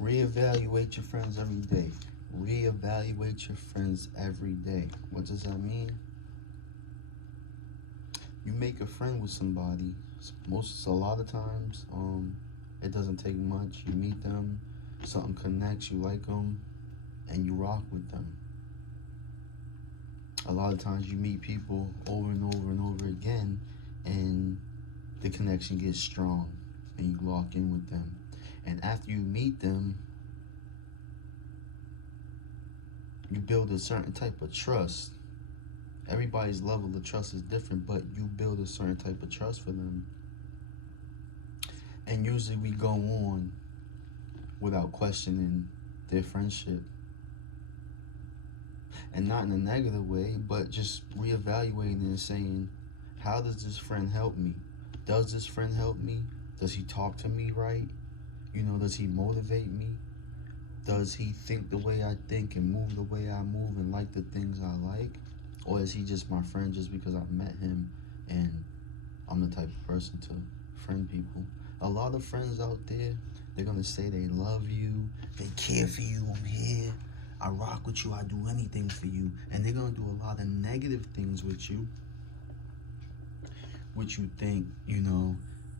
Reevaluate your friends every day. Reevaluate your friends every day. What does that mean? You make a friend with somebody. A lot of times, it doesn't take much. You meet them, something connects, you like them, and you rock with them. A lot of times you meet people over and over and over again, and the connection gets strong, and you lock in with them. And after you meet them, you build a certain type of trust. Everybody's level of trust is different, but you build a certain type of trust for them. And usually we go on without questioning their friendship. And not in a negative way, but just reevaluating and saying, how does this friend help me? Does this friend help me? Does he talk to me right? Does he motivate me? Does he think the way I think and move the way I move and like the things I like? Or is he just my friend just because I met him and I'm the type of person to friend people? A lot of friends out there, they're going to say they love you, they care for you, I'm here, I rock with you, I do anything for you. And they're going to do a lot of negative things with you, which you think,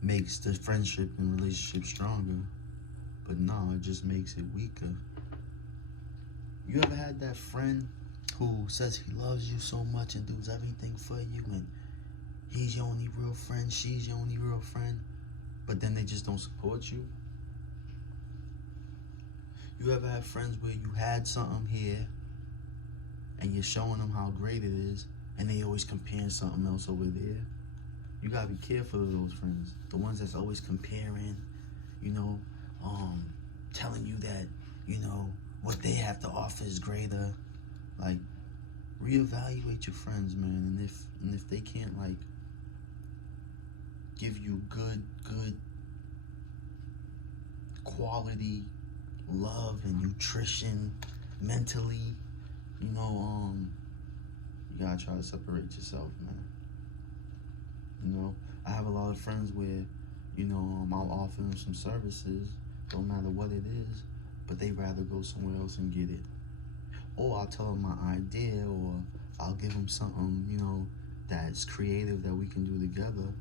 makes the friendship and relationship stronger. But no, it just makes it weaker. You ever had that friend who says he loves you so much and does everything for you, and he's your only real friend, she's your only real friend, but then they just don't support you? You ever have friends where you had something here and you're showing them how great it is, and they always comparing something else over there? You gotta be careful of those friends. The ones that's always comparing, telling you that, what they have to offer is greater. Like, reevaluate your friends, man. And if they can't, give you good quality love and nutrition mentally, you gotta try to separate yourself, man. I have a lot of friends where, I'll offer them some services, don't matter what it is, but they'd rather go somewhere else and get it. Or I'll tell them my idea, or I'll give them something, that's creative that we can do together,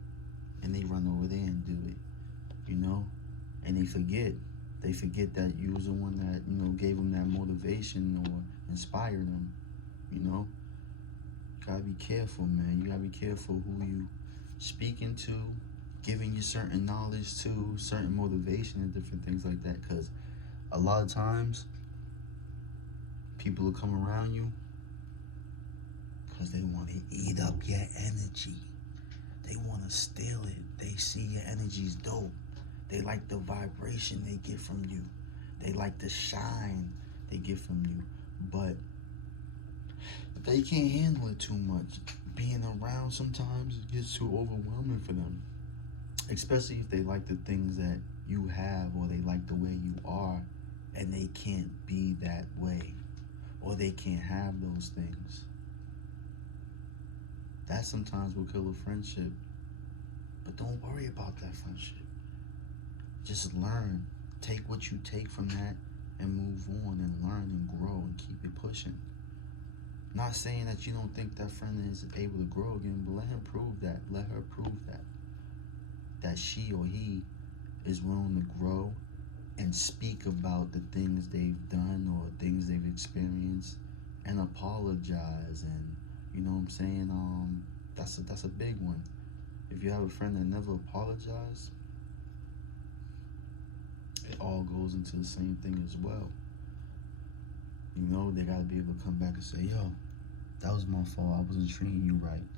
and they run over there and do it, and they forget that you was the one that, gave them that motivation or inspired them, You gotta be careful, man. You gotta be careful who you speaking to, giving you certain knowledge to, certain motivation and different things like that, because a lot of times people will come around you because they want to eat up your energy. They want to steal it. They see your energy's dope. They like the vibration they get from you. They like the shine they get from you. But they can't handle it too much. Being around sometimes it gets too overwhelming for them. Especially if they like the things that you have, or they like the way you are, and they can't be that way, or they can't have those things. That sometimes will kill a friendship. But don't worry about that friendship. Just learn. Take what you take from that and move on and learn and grow and keep it pushing. Not saying that you don't think that friend is able to grow again, but let him prove that. Let her prove that. That she or he is willing to grow and speak about the things they've done or things they've experienced and apologize. And you know what I'm saying? That's a big one. If you have a friend that never apologized, it all goes into the same thing as well. They gotta be able to come back and say, yo, that was my fault. I wasn't treating you right.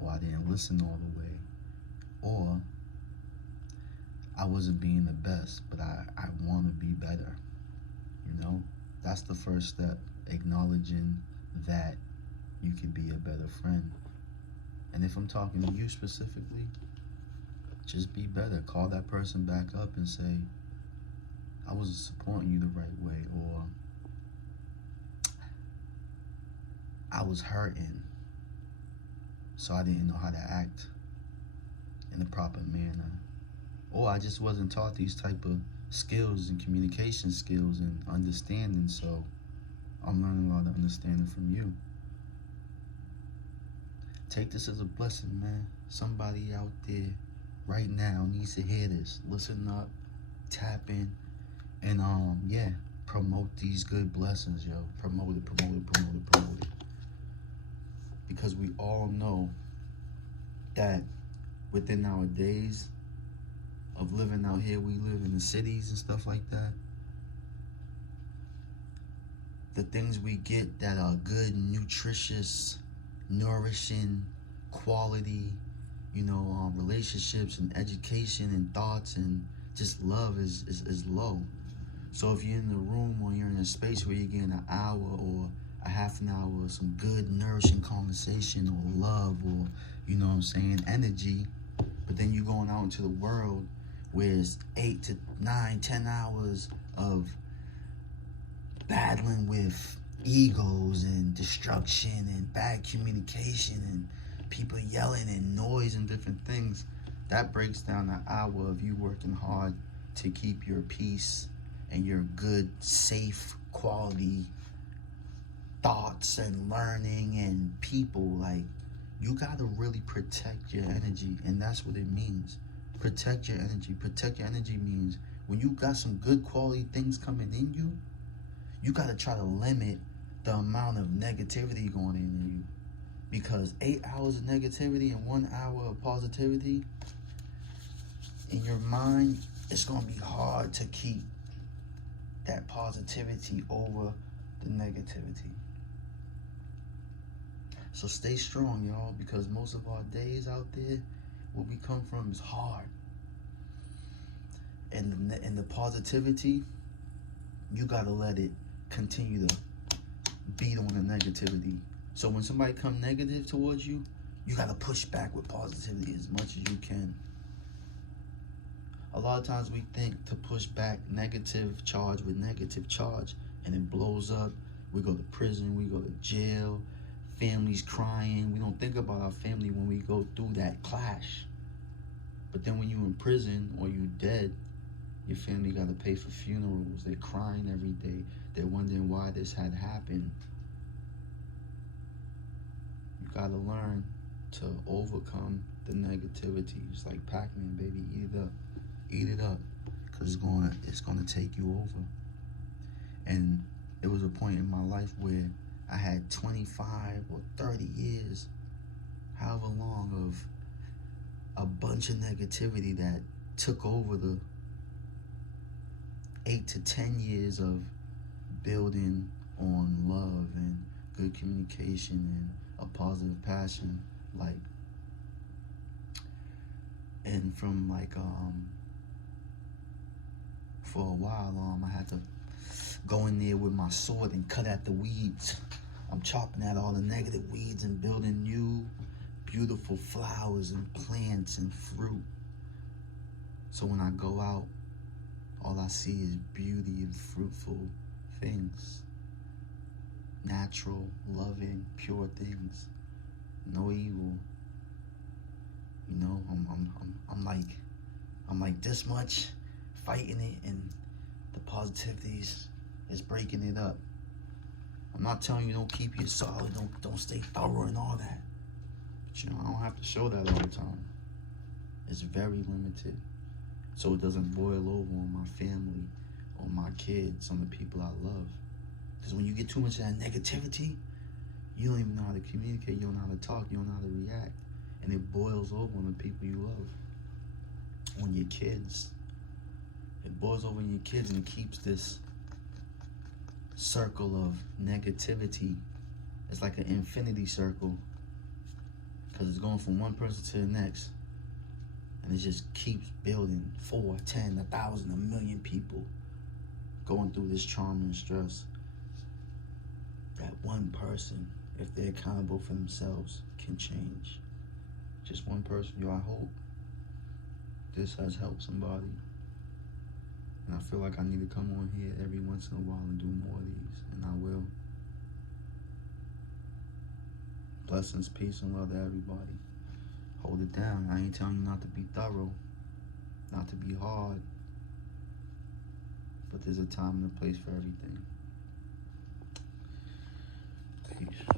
Or I didn't listen all the way. Or I wasn't being the best, but I want to be better. That's the first step. Acknowledging that you can be a better friend. And if I'm talking to you specifically, just be better. Call that person back up and say, I wasn't supporting you the right way, or I was hurting, so I didn't know how to act in the proper manner. Or I just wasn't taught these type of skills and communication skills and understanding. So I'm learning a lot of understanding from you. Take this as a blessing, man. Somebody out there right now needs to hear this. Listen up, tap in, and yeah, promote these good blessings, yo. Promote it, promote it, promote it, promote it. Because we all know that within our days of living out here, we live in the cities and stuff like that. The things we get that are good, nutritious, nourishing, quality, relationships and education and thoughts and just love is low. So if you're in the room or you're in a space where you're getting an hour or a half an hour of some good, nourishing conversation or love or, energy, but then you're going out into the world where it's 8 to 9, 10 hours of battling with egos and destruction and bad communication and people yelling and noise and different things, that breaks down an hour of you working hard to keep your peace and your good, safe, quality thoughts and learning and people. Like, you gotta really protect your energy, and that's what it means. Protect your energy. Protect your energy means when you got some good quality things coming in you, you gotta try to limit the amount of negativity going in you. Because 8 hours of negativity and 1 hour of positivity in your mind, it's gonna be hard to keep that positivity over the negativity. So stay strong, y'all, because most of our days out there, where we come from is hard. And the positivity, you gotta let it continue to beat on the negativity. So when somebody come negative towards you, you gotta push back with positivity as much as you can. A lot of times we think to push back negative charge with negative charge, and it blows up. We go to prison, we go to jail, families crying. We don't think about our family when we go through that clash. But then when you're in prison or you're dead, your family got to pay for funerals. They're crying every day. They're wondering why this had happened. You got to learn to overcome the negativity. It's like Pac-Man, baby. Eat it up. Eat it up. Because it's gonna take you over. And it was a point in my life where I had 25 or 30 years, however long, of a bunch of negativity that took over the 8 to 10 years of building on love and good communication and a positive passion. And from for a while, I had to go in there with my sword and cut at the weeds. I'm chopping at all the negative weeds and building new, beautiful flowers and plants and fruit. So when I go out, all I see is beauty and fruitful things. Natural, loving, pure things. No evil. I'm like this much fighting it, and the positivities is breaking it up. I'm not telling you don't keep your solid, don't stay thorough and all that. But I don't have to show that all the time. It's very limited. So it doesn't boil over on my family, on my kids, on the people I love. Because when you get too much of that negativity, you don't even know how to communicate, you don't know how to talk, you don't know how to react. And it boils over on the people you love, on your kids. It boils over on your kids, and it keeps this circle of negativity. It's like an infinity circle, because it's going from one person to the next. And it just keeps building. 4, 10, 1,000, 1,000,000 people going through this trauma and stress. That one person, if they're accountable for themselves, can change. Just one person. I hope this has helped somebody. And I feel like I need to come on here every once in a while and do more of these. And I will. Blessings, peace, and love to everybody. Hold it down. I ain't telling you not to be thorough, not to be hard. but there's a time and a place for everything. Peace.